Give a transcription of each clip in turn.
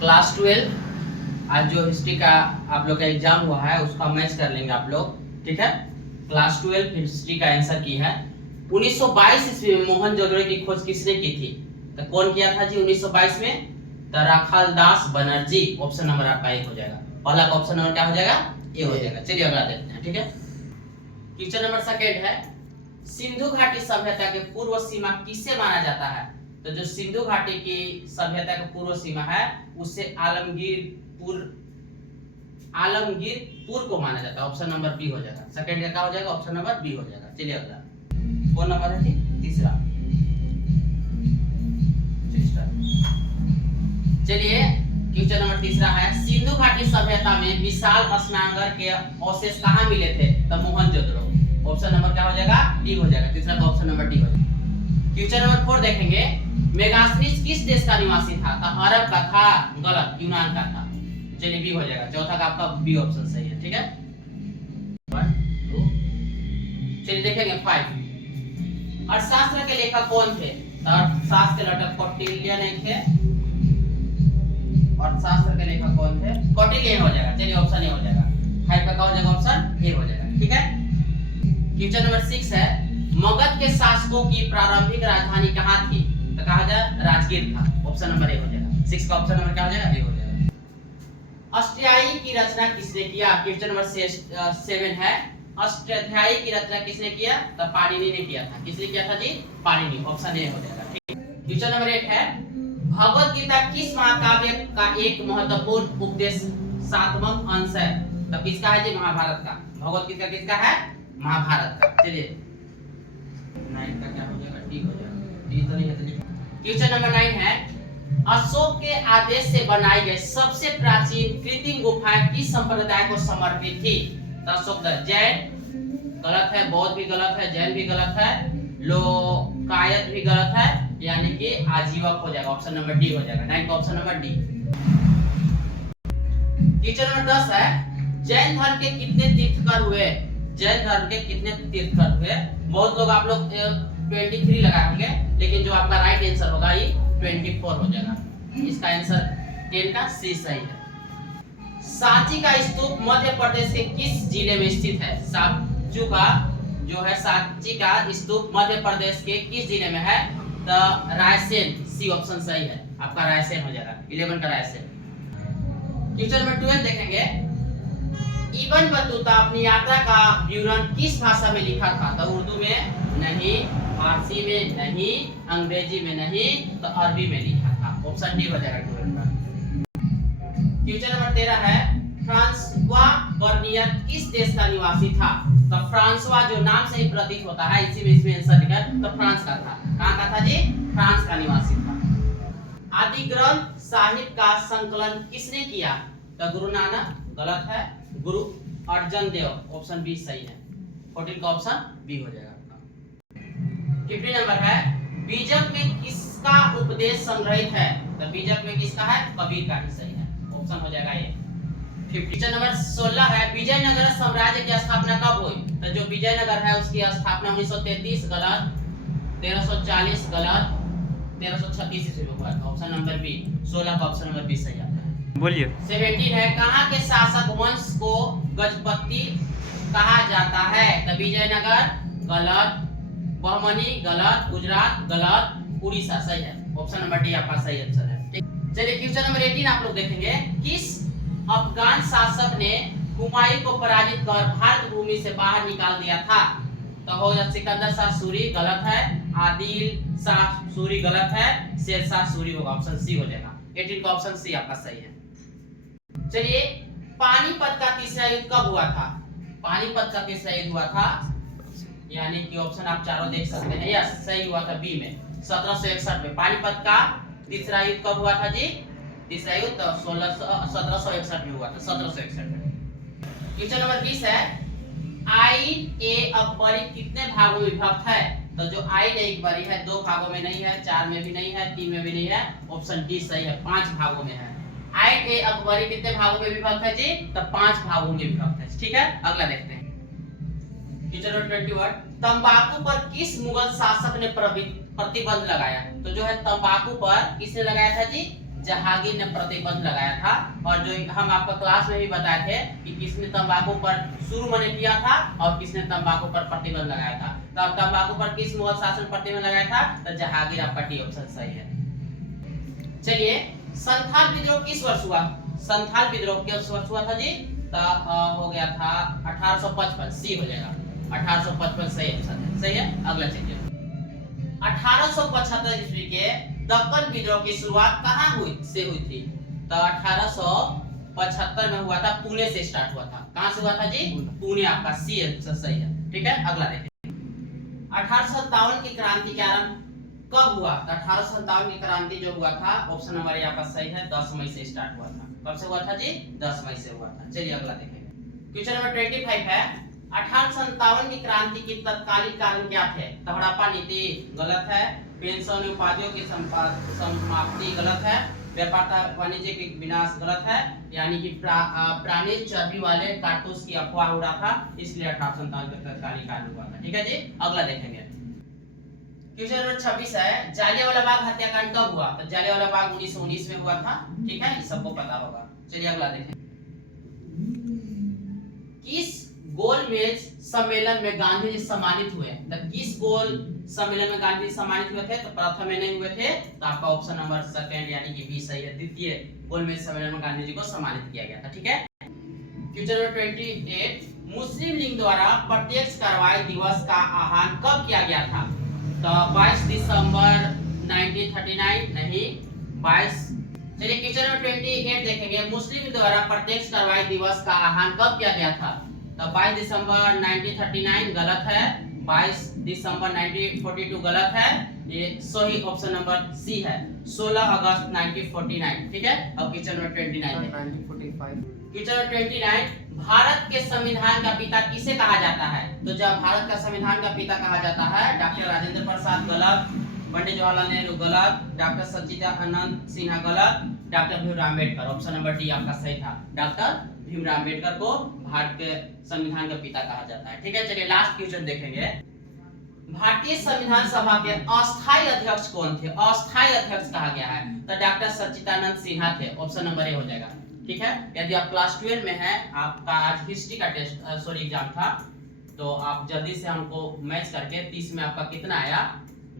Class 12 आज जो history का आप लोग का एग्जाम हुआ है उसका मैच कर लेंगे आप लोग, ठीक है। क्लास 12 हिस्ट्री का आंसर की है 1922 ईस्वी में मोहनजोदड़ो की खोज किसने की थी? तो कौन किया था जी 1922 में? तो राखालदास बनर्जी। ऑप्शन नंबर आपका ए हो जाएगा। पहला का ऑप्शन नंबर क्या हो जाएगा? ए हो जाएगा। चलिए अगला देखते हैं, ठीक है। क्वेश्चन नंबर सेकंड है, सिंधु घाटी सभ्यता के पूर्व सीमा किसे माना जाता है? तो जो सिंधु घाटी की सभ्यता का पूर्व सीमा है उसे आलमगीरपुर को माना जाता है। ऑप्शन नंबर बी हो जाएगा। सेकंड का क्या हो जाएगा? ऑप्शन नंबर बी हो जाएगा। चलिए अगला कौन नंबर है जी? तीसरा। चलिए क्वेश्चन नंबर तीसरा है, सिंधु घाटी सभ्यता में विशाल स्नानघर के अवशेष कहाँ मिले थे? तो मोहनजोदड़ो। ऑप्शन नंबर क्या हो जाएगा? डी हो जाएगा। तीसरा का ऑप्शन नंबर डी हो जाएगा। क्वेश्चन नंबर 4 देखेंगे, मेगास्थनीज किस देश का निवासी था? तो अरब का था, गलत, यूनान का था। चलिए बी हो जाएगा। चौथा का आपका बी ऑप्शन सही है, ठीक है। 1 2 चलिए देखेंगे 5। अर्थशास्त्र के लेखक कौन थे? तो अर्थशास्त्र के लेखक कौटिल्य नहीं थे। अर्थशास्त्र के लेखक कौन थे? कौटिल्य हो जाएगा। चलिए ऑप्शन ए हो जाएगा। 5 का क्या हो जाएगा? ऑप्शन ए हो जाएगा, ठीक है। क्वेश्चन नंबर 6 है, मगध के शासकों की प्रारंभिक राजधानी कहाँ थी? तो कहा जाए राजगीर था। ऑप्शन नंबर ए हो जाएगा। 6 का ऑप्शन नंबर क्या हो जाएगा? ए हो जाएगा। अष्टाध्यायी की रचना किसने किया? क्वेश्चन नंबर 7 है, अष्टाध्यायी की रचना किसने किया? तो पाणिनि ने किया था। किसने किया था जी? पाणिनि। ऑप्शन ए हो जाएगा, ठीक। क्वेश्चन नंबर 8 है, भगवत गीता किस महाकाव्य का एक महत्वपूर्ण उपदेशात्मक अंश है? तो किसका है जी? महाभारत का। भगवत गीता किसका है? महाभारत का। चलिए 9 का क्या हो जाएगा? डी हो जाएगा। डी तो नहीं है तो क्वेश्चन नंबर 9 है, अशोक के आदेश से बनाई गई सबसे प्राचीन कृत्रिम गुफाएं किस संप्रदाय को समर्पित थी? तो अशोक जैन गलत है, बौद्ध भी गलत है, जैन भी गलत है, लोकायत भी गलत है, यानी कि आजीवक हो जाएगा। ऑप्शन नंबर डी हो जाएगा। 9 का option number D. Question number 10 है, जैन धर्म के कितने तीर्थंकर हुए? जैन धर्म के कितने तीर्थंकर हुए? बहुत लोग आप लोग 23 लगाए होंगे, लेकिन जो आपका राइट आंसर होगा ये 24 हो जाएगा। इसका आंसर 10 का सी सही है। सांची का स्तूप मध्य प्रदेश के किस जिले में स्थित है? सांची का जो है सांची का स्तूप मध्य प्रदेश के किस जिले में है? तो रायसेन। सी ऑप्शन सही है आपका, रायसेन हो जाएगा। 11 का रायसेन। क्वेश्चन नंबर 12 देखेंगे, इब्न बतूता अपनी यात्रा का विवरण किस भाषा में लिखा था? तो उर्दू में नहीं, फारसी में नहीं, अंग्रेजी में नहीं, तो अरबी में लिखा था। ऑप्शन डी हो जाएगा 12 का। क्वेश्चन नंबर 13 है, फ्रांसवा बर्नियर किस देश का निवासी था? तो फ्रांसवा जो नाम से ही प्रतीत होता है, इसी में इसमें आंसर लिखा है, तो फ्रांस का था। कहां का था जी? फ्रांस का निवासी था। आदि ग्रंथ साहिब का संकलन किसने किया? तो गुरु नानक गलत है, गुरु अर्जन देव। ऑप्शन बी सही है। 14 का ऑप्शन बी हो जाएगा आपका। 15 नंबर है, बीजक में किसका उपदेश संग्रहित है? तो बीजक में किसका है? कबीर का ही सही है। ऑप्शन हो जाएगा ये। 15 नंबर 16 है, विजयनगर साम्राज्य की स्थापना कब हुई? तो जो विजयनगर है उसकी स्थापना 1933 गलत, 1340 गलत, 1336 ईस्वी में हुआ था। Option number B. 16 का ऑप्शन नंबर बी सही आता है। बोलिए। 17 है, कहां के शासक वंश को गजपति कहा जाता है? तो विजयनगर गलत, बहमनी गलत, गुजरात गलत, उड़ीसा सही है। ऑप्शन नंबर डी आपका सही आंसर है। चलिए क्वेश्चन नंबर 18 आप लोग देखेंगे, किस अफगान शासक ने हुमायूं को पराजित कर भारत भूमि से बाहर निकाल दिया था? तो हो जाए सिकंदर शाह सूरी गलत है, आदिल शाह सूरी गलत है, शेरशाह सूरी होगा। ऑप्शन सी हो जाएगा। 18 का ऑप्शन सी आपका सही है। चलिए पानीपत का तीसरा युद्ध कब हुआ था? पानीपत का तीसरा युद्ध हुआ था, यानी कि ऑप्शन आप चारों देख सकते हैं। यस सही हुआ था बी में, 1761 में। पानीपत का तीसरा युद्ध कब हुआ था जी? तीसरा युद्ध तो 1761 में हुआ था। 1761 में। क्वेश्चन नंबर 20 है, आईन ए अकबरी कितने भागों में विभक्त है? तो जो आईन ए अकबरी है 2 भागों में नहीं है, 4 में भी नहीं है, 3 में भी नहीं है। ऑप्शन डी सही है, 5 भागों में है। आईन ए अकबरी कितने भागों में विभक्त है जी? तो 5 भागों में विभक्त है, ठीक है। अगला देखते हैं। क्वेश्चन नंबर 21, तंबाकू पर किस मुगल शासक ने प्रतिबंध लगाया? तो जो है तंबाकू पर किसने लगाया था जी? जहांगीर ने प्रतिबंध लगाया था। और जो हम आपका क्लास में भी बताए थे कि किसने तंबाकू पर शुरू मैंने किया था और किसने तंबाकू पर प्रतिबंध लगाया था। तो तंबाकू पर किस मुगल शासन प्रतिबंध लगाया था? तो जहांगीर, आपका डी ऑप्शन सही है। चलिए, संथाल विद्रोह किस वर्ष हुआ? संथाल विद्रोह किस वर्ष हुआ था जी? तो हो गया था 1855, सी हो जाएगा 1855 सही आंसर है। सही है। अगला चलिए, 1875 ईस्वी के दक्कन विद्रोह की शुरुआत कहाँ हुई थी? तो 1875 में हुआ था, पुणे से स्टार्ट हुआ था। कहाँ से हुआ था जी? पुणे, आपका सी आंसर सही है। ठीक है। अगला देखिए, 1857 की क्रांति के आरंभ कब हुआ? तो 1857 की क्रांति जो हुआ था, ऑप्शन नंबर ए आपका सही है, 10 मई से स्टार्ट हुआ था। कब से हुआ था जी? 10 मई से हुआ था। चलिए अगला देखेंगे। क्वेश्चन नंबर 25 है, 1857 की क्रांति की तत्कालीन कारण क्या थे? तो हड़प्पा नीति गलत है, पेंशन उपाधियों की समाप्ति गलत है, व्यापार वाणिज्य के विनाश गलत है, यानी कि प्राणी चर्बी वाले कारतूस की अफवाह उड़ा था, इसलिए 1857 का तत्कालीन कारण हुआ था। ठीक है जी। अगला देखेंगे, क्वेश्चन नंबर 26 है, जालियांवाला बाग हत्याकांड कब हुआ? तो जालियांवाला बाग 1919 में हुआ था। ठीक है, सबको पता होगा। चलिए अगला देखें, किस गोलमेज सम्मेलन में गांधी जी सम्मानित हुए? तो किस गोल सम्मेलन में गांधी जी सम्मानित हुए थे? तो प्रथम में नहीं हुए थे, तो आपका ऑप्शन नंबर सेकंड यानी कि बी सही है। द्वितीय गोलमेज सम्मेलन में गांधी जी को सम्मानित किया गया था। ठीक है। क्वेश्चन नंबर 28, मुस्लिम लीग द्वारा प्रत्यक्ष कार्रवाई दिवस का आह्वान कब किया गया था? तो 22 दिसंबर 1939 नहीं, 22। चलिए क्वेश्चन नंबर 28 देखेंगे, मुस्लिम द्वारा प्रत्यक्ष कार्रवाई दिवस का आह्वान कब किया गया था? तो 22 दिसंबर 1939 गलत है, 22 दिसंबर 1942 गलत है, ये सही ऑप्शन नंबर सी है, 16 अगस्त 1949। ठीक है। अब क्वेश्चन नंबर 29 है, 1945। क्वेश्चन नंबर 29, भारत के संविधान का पिता किसे कहा जाता है? तो जब भारत का संविधान का पिता कहा जाता है, डॉक्टर राजेंद्र प्रसाद गलत, पंडित जवाहरलाल नेहरू गलत, डॉक्टर सच्चिदानंद सिन्हा गलत, doctor Bhimrao Ambedkar, option number D आपका सही था, डॉक्टर भीमराव अम्बेडकर को भारत के संविधान का पिता कहा जाता है। ठीक है। चलिए लास्ट क्वेश्चन देखेंगे, भारतीय संविधान सभा के अस्थायी अध्यक्ष कौन थे? अस्थायी अध्यक्ष कहा गया है, तो डॉक्टर सच्चिदानंद सिन्हा थे, ऑप्शन नंबर ए हो जाएगा। ठीक है। यदि आप क्लास 12 में हैं, आपका आज हिस्ट्री का टेस्ट एग्जाम था, तो आप जल्दी से हमको मैच करके 30 में आपका कितना आया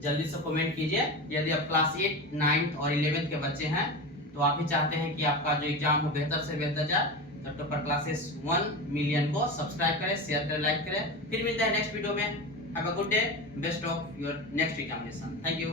जल्दी से कमेंट कीजिए। यदि आप क्लास 8, 9 और 11 के बच्चे हैं, तो आप भी चाहते हैं कि आपका जो एग्जाम हो बेहतर से बेहतर जाए, तो टॉपर क्लासेस 1 मिलियन को सब्सक्राइब करें, शेयर करें, लाइक करें। फिर मिलते हैं नेक्स्ट वीडियो में। Have a good day, best of your next examination. Thank you.